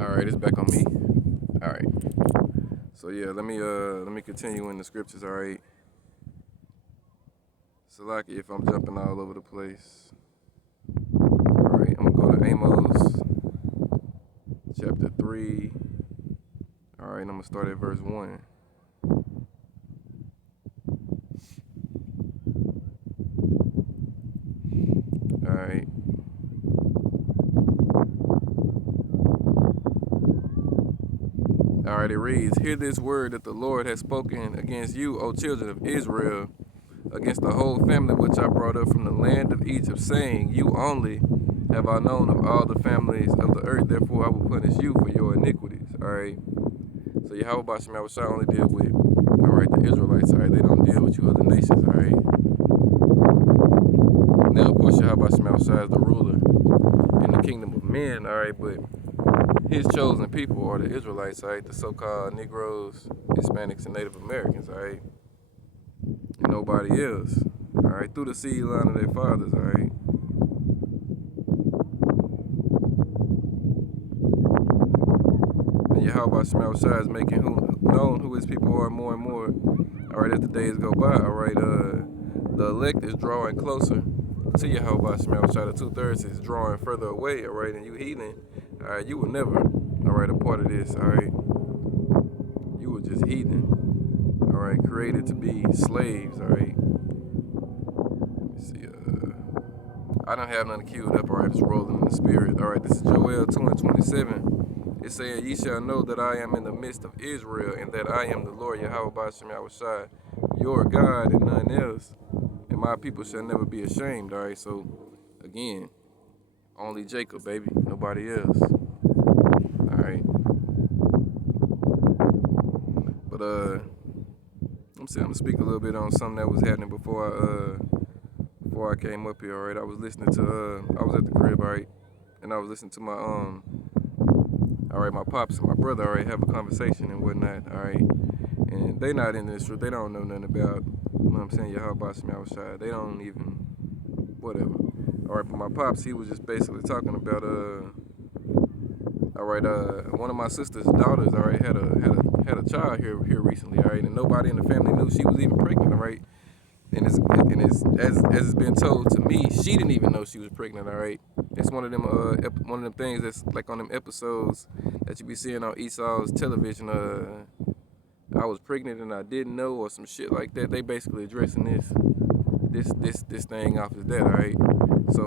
All right, it's back on me. All right. So yeah, let me continue in the scriptures. All right. Salaki, if I'm jumping all over the place. All right, I'm gonna go to Amos chapter 3. All right, I'm gonna start at verse 1. All right. All right, it reads, "Hear this word that the Lord has spoken against you, O children of Israel, against the whole family which I brought up from the land of Egypt, saying, You only have I known of all the families of the earth, therefore I will punish you for your iniquities." All right. So Yahweh Shem Shai only deal with, all right, the Israelites. All right, they don't deal with you other nations. All right. Now, of course, Yahweh Shem Shai is the ruler in the kingdom of men. All right, but his chosen people are the Israelites. All right, the so-called Negroes, Hispanics, and Native Americans. All right, and nobody else. All right, through the seed line of their fathers. All right. And Yahweh Shema Shai is making known who his people are more and more. All right, as the days go by. All right, the elect is drawing closer to Yahweh Shema Shai. The 2/3 is drawing further away. All right, and you heathen. All right, you were never, all right, a part of this. All right, you were just heathen. All right, created to be slaves. All right. Let me see. I don't have nothing queued up. All right, just rolling in the spirit. All right, this is Joel 2:27. It's saying, "Ye shall know that I am in the midst of Israel, and that I am the Lord Yahweh Bashem Yahushai, your God, and none else. And my people shall never be ashamed." All right, so again, only Jacob, baby, nobody else. All right, but I'm gonna speak a little bit on something that was happening before I came up here. All right, I was listening to I was at the crib, all right, and I was listening to all right, my pops and my brother, all right, have a conversation and whatnot, all right, and they not in this truth. They don't know nothing about, you know what I'm saying, Yahweh Shem Yahushai. They don't even, whatever. All right, but my pops, he was just basically talking about, all right, one of my sister's daughters, all right, had a child here recently, all right, and nobody in the family knew she was even pregnant, all right. And as it's been told to me, she didn't even know she was pregnant. All right, it's one of them things that's like on them episodes that you be seeing on Esau's television. I was pregnant and I didn't know, or some shit like that. They basically addressing this thing off as that. All right, so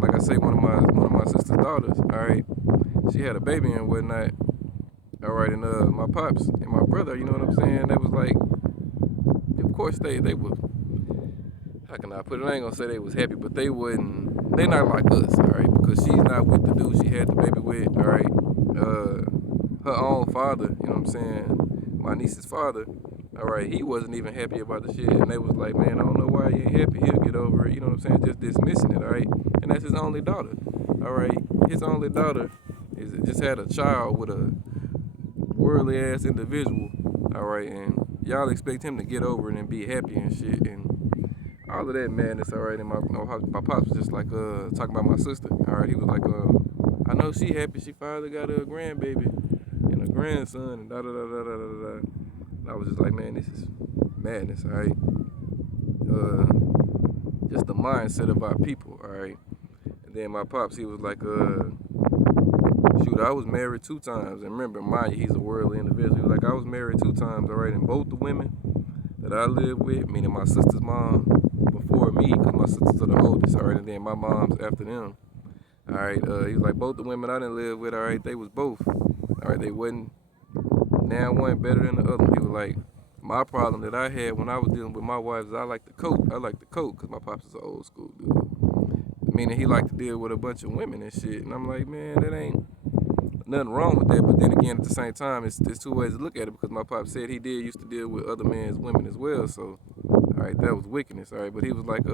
like I say, one of my sister's daughters. All right, she had a baby and whatnot. All right, and my pops and my brother, you know what I'm saying? That was like, of course they were, how can I put it? I ain't gonna say they was happy, but they wouldn't. They not like us, all right, because she's not with the dude she had the baby with, all right. Her own father, you know what I'm saying? My niece's father, all right. He wasn't even happy about the shit, and they was like, "Man, I don't know why you ain't happy. He'll get over it." You know what I'm saying? Just dismissing it, all right. And that's his only daughter, all right. His only daughter just had a child with a worldly ass individual, all right, and y'all expect him to get over it and be happy and shit, and all of that madness, all right. And my pops was just like talking about my sister, all right. He was like, "I know she happy. She finally got a grandbaby and a grandson, and da da da da da da da." And I was just like, "Man, this is madness, all right." Just the mindset of our people, all right. And then my pops, he was like, "Shoot, I was married 2 times." And remember, Maya, he's a worldly individual. He was like, "I was married 2 times, all right, and both the women that I lived with, meaning my sister's mom before me, because my sisters are the oldest, all right, and then my mom's after them, all right." He was like, "Both the women I didn't live with, all right, they was both, all right, they wasn't, now one better than the other." He was like, "My problem that I had when I was dealing with my wife is I like to coke, because my pops is an old school dude, meaning he liked to deal with a bunch of women and shit." And I'm like, "Man, that ain't nothing wrong with that." But then again, at the same time, it's two ways to look at it, because my pop said he did used to deal with other men's women as well. So, all right, that was wickedness, all right. But he was like,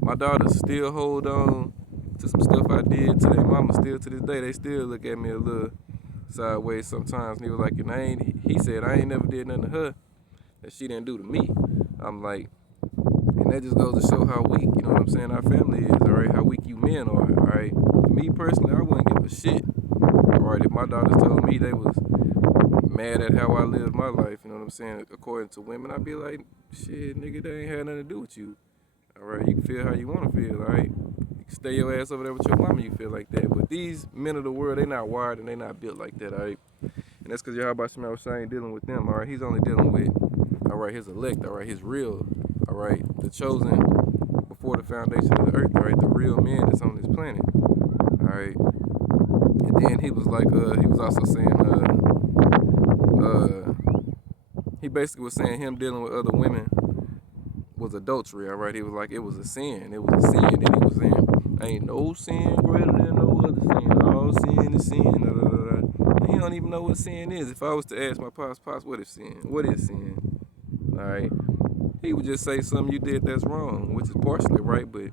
"My daughters still hold on to some stuff I did to their mama still to this day. They still look at me a little sideways sometimes." And he was like, "And he said, I ain't never did nothing to her that she didn't do to me." I'm like, and that just goes to show how weak, you know what I'm saying, our family is, all right, how weak you men are, all right. Me personally, I wouldn't give a shit, all right? If my daughters told me they was mad at how I lived my life, you know what I'm saying, according to women, I'd be like, shit, nigga, that ain't had nothing to do with you. All right, you can feel how you want to feel, all right? You can stay your ass over there with your mama, you feel like that. But these men of the world, they not wired and they not built like that, all right? And that's because Yahweh Shema Shai ain't dealing with them, all right? He's only dealing with, all right, his elect, all right, his real, all right, the chosen before the foundation of the earth, all right, the real men that's on this planet, all right? And then he was like, he was also saying, he basically was saying him dealing with other women was adultery, all right? He was like, it was a sin. It was a sin that he was in. Ain't no sin greater than no other sin. All sin is sin. Da, da, da, da. And he don't even know what sin is. If I was to ask my pops, what is sin? What is sin? All right? He would just say something you did that's wrong, which is partially right, but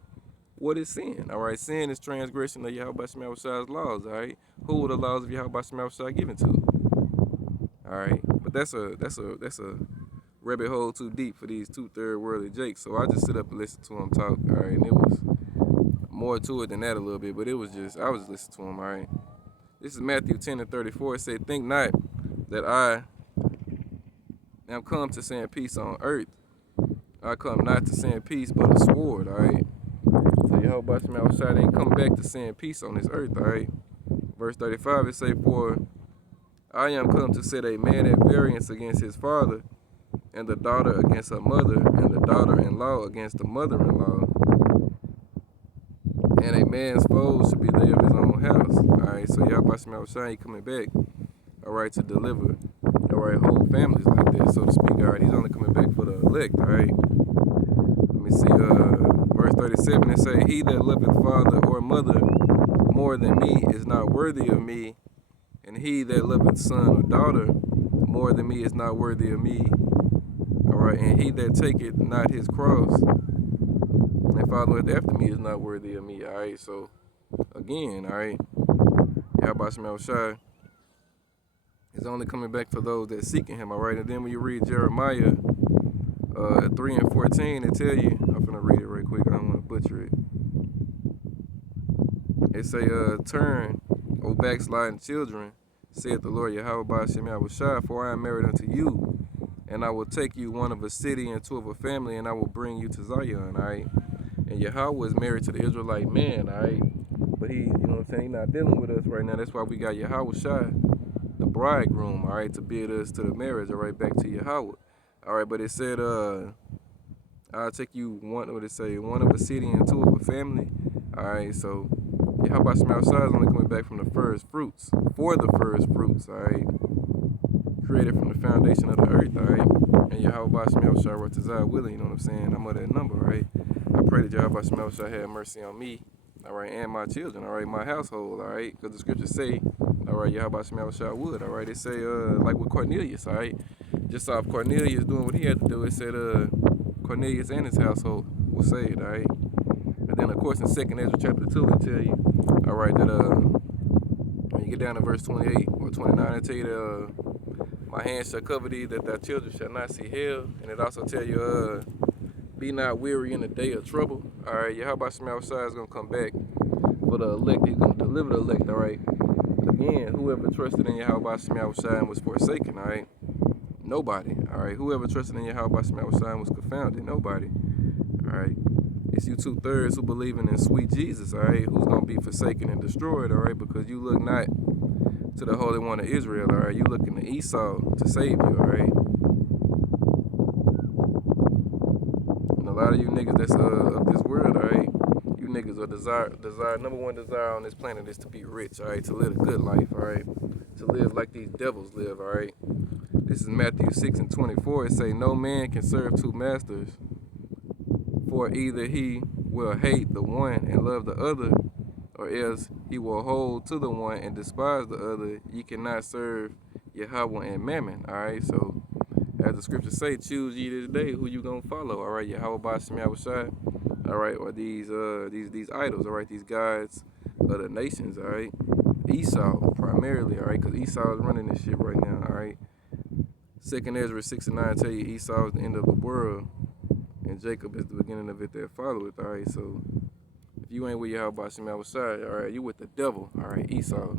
what is sin? All right? Sin is transgression of Yahweh Shema Shai's laws, all right? Who were the laws of Yahweh Shema Shai given to? All right? But that's a rabbit hole too deep for these two third worldly jakes. So I just sit up and listen to him talk, all right? And it was more to it than that a little bit, but it was just, I was just listening to him, all right? This is Matthew 10:34. It said, think not that I am come to send peace on earth. I come not to send peace, but a sword, all right? So Yahweh Shema Shai ain't come back to send peace on this earth, all right? Verse 35, it say, for I am come to set a man at variance against his father, and the daughter against her mother, and the daughter-in-law against the mother-in-law. And a man's foes should be they of his own house. Alright, so Yahweh Shema Shai coming back, alright, to deliver, alright, whole families like this, so to speak. Alright, he's only coming back for the elect, alright. Let me see, verse 37, it say, he that loveth father or mother more than me is not worthy of me, and he that loveth son or daughter more than me is not worthy of me. Alright, and he that taketh not his cross and followeth after me is not worthy of me. Alright, so again, alright, Yahweh Shema Shai is only coming back for those that seeking him, alright. And then when you read Jeremiah 3 and 14, it tell you, I'm finna read it right quick, I don't want to butcher it. It say, turn, O backsliding children, saith the Lord Yahweh Shema Shai, for I am married unto you, and I will take you one of a city and two of a family, and I will bring you to Zion, all right? And Yahweh is married to the Israelite man, all right? But he, you know what I'm saying, he's not dealing with us right now. That's why we got Yahweh Shai, the bridegroom, all right, to bid us to the marriage, all right, back to Yahweh. All right, but it said, I'll take you one of a city and two of a family. All right, so Yahweh Shema Shai is only coming back from the first fruits, for the first fruits, all right? Created from the foundation of the earth, all right? And Yahweh Shema Shai wrote to Zah willing, you know what I'm saying? I'm of that number, right? I pray that Yahweh Shema Shai have mercy on me, all right, and my children, all right, my household, all right? Because the scriptures say, all right, Yahweh Shema Shai would, all right? It say, like with Cornelius, all right? Just off Cornelius doing what he had to do, it said, Cornelius and his household was saved, all right? And then, of course, in 2nd Ezra chapter 2, it tell you, all right, that when you get down to verse 28 or 29, it tell you that my hands shall cover thee, that thy children shall not see hell. And it also tell you, be not weary in the day of trouble. All right, Yahweh Shema Shai is going to come back for the elect. He's going to deliver the elect, all right? Again, whoever trusted in Yahweh Shema Shai was forsaken, all right? Nobody, all right? Whoever trusted in Yahweh Shema Shai was confounded. Nobody, all right? It's you 2/3 who believing in sweet Jesus, all right, who's going to be forsaken and destroyed, all right, because you look not to the Holy One of Israel, all right, you looking to Esau to save you, all right. And a lot of you niggas that's of this world, all right, you niggas are desire, number one desire on this planet is to be rich, all right, to live a good life, all right, to live like these devils live, all right. This is Matthew 6 and 24. It say, no man can serve two masters, for either he will hate the one and love the other, or else he will hold to the one and despise the other. Ye cannot serve Yahweh and Mammon. All right, so as the scriptures say, choose ye this day who you gonna follow. All right, Yahweh Shema Shai. All right, or these idols. All right, these gods of the nations. All right, Esau primarily. All right, because Esau is running this shit right now. All right, 2nd Ezra 6 and 9 tell you Esau is the end of the world, and Jacob is the beginning of it that followeth. All right, so if you ain't with Yahweh Shema Shai, all right, you with the devil. All right, Esau.